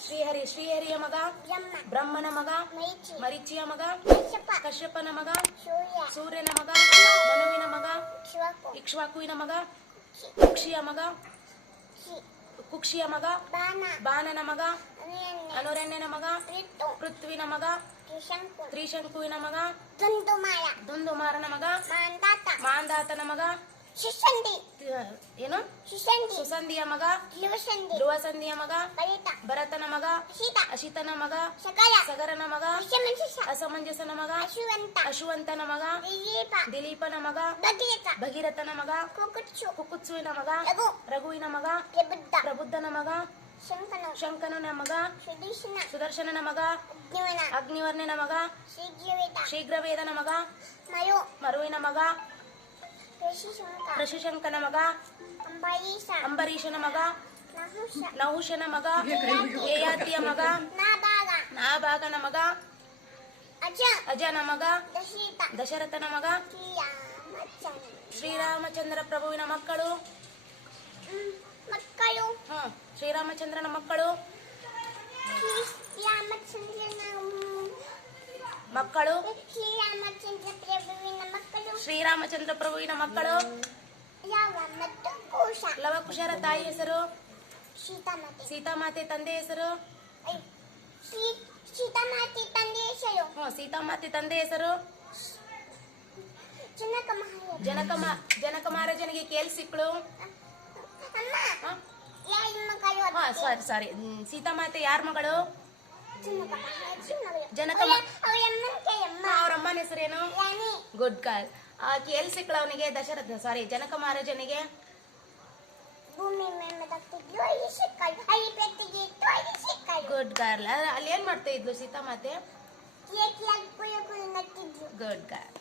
ಶ್ರೀಹರಿಯ ಮಗ ಬ್ರಹ್ಮನ ಮಗ ಮರೀಚಿಯ ಮಗ ಕಶ್ಯಪನ ಮಗ ಸೂರ್ಯನ ಮಗ ಮನುವಿನ ಮಗ ಇಕ್ಷ್ವಾಕುವಿನ ಮಗ ಕುಕ್ಷಿಯ ಮಗ ಬಾನನ ಮಗ ಅನುರಣ್ಯನ ಮಗ ಪೃಥ್ವಿನ ಮಗ ತ್ರಿಶಂಕುವಿನ ಮಗ ದುಂದುಮಾರನ ಮಗ ಮಾಂದಾತನ ಮಗ ಏನು ಸುಸಂಧಿಯ ಮಗ ಧ್ರುವಸಂಧಿಯ ಮಗ ಭರತನ ಮಗ ಅಶಿತನ ಮಗ ಸಗರನ ಮಗ ಅಸಮಂಜಸನ ಮಗ ಅಶುವಂತನ ಮಗ ದಿಲೀಪನ ಮಗ ಭಗೀರಥನ ಮಗ ಕುಕುತ್ಸುವಿನ ಮಗ ರಘುವಿನ ಮಗ ಪ್ರಬುದ್ಧನ ಮಗ ಶಂಕನನ ಮಗ ಸುದರ್ಶನನ ಮಗ ಅಗ್ನಿವರ್ಣನ ಮಗ ಶೀಘ್ರವೇದನ ಮಗ ಮರುವಿನ ಮಗ ಋಷಿಶಂಕನ ಮಗ ಅಂಬರೀಷನ ಮಗ ನಹುಷನ ಮಗ ಯಯಾತಿಯ ಮಗ ನಾಭಾಗನ ಮಗ ಅಜನ ಮಗ ದಶರಥನ ಮಗ ಶ್ರೀರಾಮಚಂದ್ರ ಪ್ರಭುವಿನ ಮಕ್ಕಳು ಶ್ರೀರಾಮಚಂದ್ರನ ಮಕ್ಕಳು ಶ್ರೀರಾಮಚಂದ್ರ ಪ್ರಭುವಿನ ಮಕ್ಕಳು ಲವಕುಶರ ತಾಯಿ ಹೆಸರು ಸೀತಾಮಾತೆ ತಂದೆ ಹೆಸರು ಸೀತಾಮಾತೆ ತಂದೆ ಹೆಸರು ಜನಕ ಮಹಾರಾಜನಿಗೆ ಕೇಳಿಸಿಕ್ಳು ಸಾರಿ ಸೀತಾಮಾತೆ ಯಾರ ಮಗಳು ಅವ್ರ ಅಮ್ಮನ ಹೆಸರೇನು ಗುಡ್ ಗರ್ಲ್ ಕೇಳಿಸಿಕ್ಳು ಅವನಿಗೆ ಜನಕ ಮಹಾರಾಜನಿಗೆ ಗುಡ್ ಗರ್ಲ್ ಅಲ್ಲಿ ಏನ್ ಮಾಡ್ತಾ ಇದ್ಲು ಸೀತಾಮಾತೆ ಗುಡ್ ಗರ್ಲ್